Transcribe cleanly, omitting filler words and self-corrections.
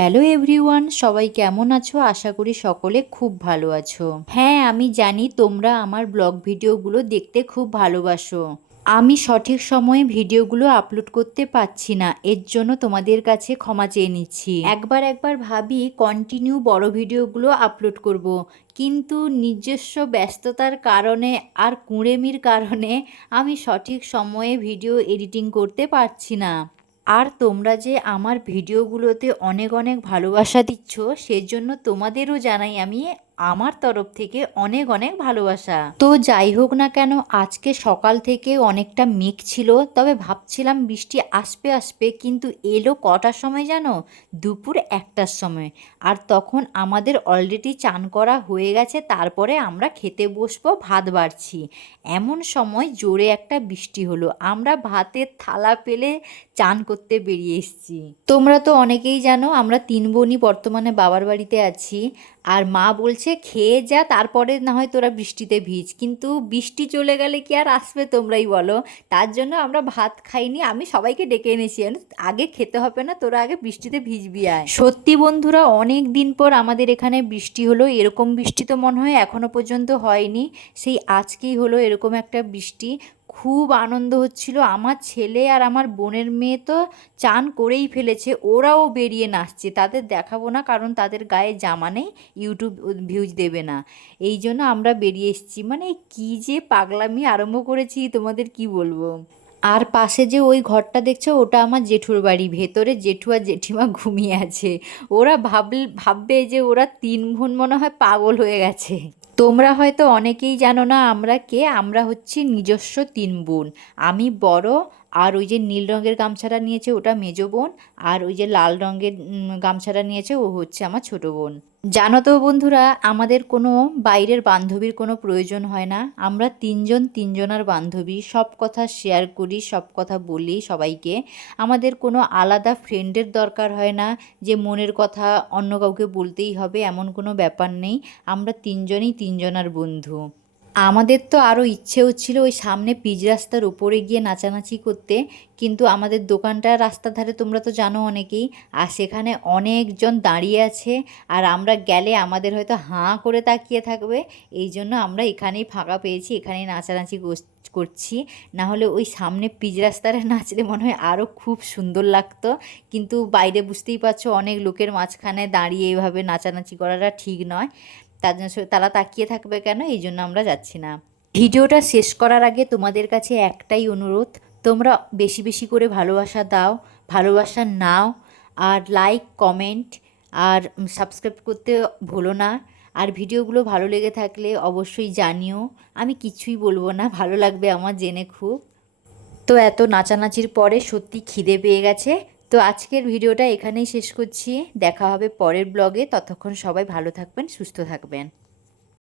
Hello everyone, সবাই কেমন আছো? আশা করি সকলে খুব ভালো আছো। হ্যাঁ, আমি জানি তোমরা আমার ব্লগ ভিডিওগুলো দেখতে খুব ভালোবাসো। আমি সঠিক সময়ে ভিডিওগুলো আপলোড করতে পারছি না, এর জন্য তোমাদের কাছে ক্ষমা চেয়ে নিচ্ছি। একবার একবার ভাবি কন্টিনিউ বড় ভিডিওগুলো আপলোড করব, কিন্তু নিজস্ব ব্যস্ততার কারণে আর কুঁড়েমির কারণে আমি সঠিক সময়ে ভিডিও এডিটিং করতে পারছি না। আর তোমরা যে আমার ভিডিওগুলোতে অনেক অনেক ভালোবাসা দিচ্ছ, সেজন্য তোমাদেরও জানাই আমি আমার তরফ থেকে অনেক অনেক ভালোবাসা। তো যাই হোক না কেন, আজকে সকাল থেকে অনেকটা মেঘ ছিল, তবে ভাবছিলাম বৃষ্টি আসবে আসবে, কিন্তু এলো কটার সময় জানো? দুপুর 1টার সময়। আর তখন আমাদের অলরেডি চান করা হয়ে গেছে, তারপরে আমরা খেতে বসবো, ভাত বাড়ছি। এমন সময় জোরে একটা বৃষ্টি হলো, আমরা ভাতের থালা পেলে চান করতে বেরিয়ে এসেছি। তোমরা তো অনেকেই জানো আমরা 3 বোনই বর্তমানে বাবার বাড়িতে আছি। আর মা বলছে খেয়ে যা, তারপরে না হয় তোরা বৃষ্টিতে ভিজ, কিন্তু বৃষ্টি চলে গেলে কি আর আসবে তোমরাই বলো। তার জন্য আমরা ভাত খাইনি, আমি সবাইকে ডেকে এনেছি, আগে খেতে হবে না, তোরা আগে বৃষ্টিতে ভিজবি আয়। সত্যি বন্ধুরা, অনেক দিন পর আমাদের এখানে বৃষ্টি হলো। এরকম বৃষ্টি তো মনে হয় এখনো পর্যন্ত হয়নি, সেই আজকেই হলো এরকম একটা বৃষ্টি। খুব আনন্দ হচ্ছিল। আমার ছেলে আর আমার বোনের মেয়ে তো চান করেই ফেলেছে, ওরাও বেরিয়ে নাচছে। তাদের দেখাবো না, কারণ তাদের গায়ে জামা নেই, ইউটিউব ভিউজ দেবে না। এই জন্য আমরা বেরিয়ে এসেছি। মানে কি যে পাগলামি আরম্ভ করেছি, তোমাদের কি বলবো। আর পাশে যে ওই ঘরটা দেখছো, ওটা আমার জেঠুর বাড়ি। ভেতরে জেঠু আর জেঠিমা ঘুমিয়ে আছে। ওরা ভাববে যে ওরা 3 বোন মনে হয় পাগল হয়ে গেছে। তোমরা হয়তো অনেকেই জানো না আমরা কে। আমরা হচ্ছি নিজস্ব 3 বোন। আমি বড়, আর ওই যে নীল রঙের গামছাটা নিয়েছে ওটা মেজো বোন, আর ওই যে লাল রঙের গামছাটা নিয়েছে ও হচ্ছে আমার ছোট বোন। জানো তো বন্ধুরা, আমাদের কোনো বাইরের বান্ধবীর কোনো প্রয়োজন হয় না। আমরা 3জন 3জনার বান্ধবী, সব কথা শেয়ার করি, সব কথা বলি সবাইকে। আমাদের কোনো আলাদা ফ্রেন্ডের দরকার হয় না, যে মনের কথা অন্য কাউকে বলতেই হবে, এমন কোনো ব্যাপার নেই। আমরা 3জনই 3জনার বন্ধু। আমাদের তো আরও ইচ্ছে হচ্ছিল ওই সামনে পিচ রাস্তার উপরে গিয়ে নাচানাচি করতে, কিন্তু আমাদের দোকানটা রাস্তার ধারে, তোমরা তো জানো অনেকেই, আর সেখানে অনেকজন দাঁড়িয়ে আছে, আর আমরা গেলে আমাদের হয়তো হাঁ করে তাকিয়ে থাকবে। এই জন্য আমরা এখানেই ফাঁকা পেয়েছি, এখানেই নাচানাচি করছি। না হলে ওই সামনে পিচ রাস্তায় নাচলে মনে হয় আরও খুব সুন্দর লাগতো, কিন্তু বাইরে বুঝতেই পারছো অনেক লোকের মাঝখানে দাঁড়িয়ে এইভাবে নাচানাচি করাটা ঠিক নয়। তার জন্য তারা তাকিয়ে থাকবে কেন, এই জন্য আমরা যাচ্ছি না। ভিডিওটা শেষ করার আগে তোমাদের কাছে একটাই অনুরোধ, তোমরা বেশি বেশি করে ভালোবাসা দাও, ভালোবাসা নাও, আর লাইক কমেন্ট আর সাবস্ক্রাইব করতে ভুলো না। আর ভিডিওগুলো ভালো লেগে থাকলে অবশ্যই জানিও। আমি কিছুই বলবো না, ভালো লাগবে আমার জেনে খুব। তো এত নাচানাচির পরে সত্যি খিদে পেয়ে গেছে। তো আজকের ভিডিওটা এখানেই শেষ করছি, দেখা হবে পরের ব্লগে। ততক্ষণ সবাই ভালো থাকবেন, সুস্থ থাকবেন।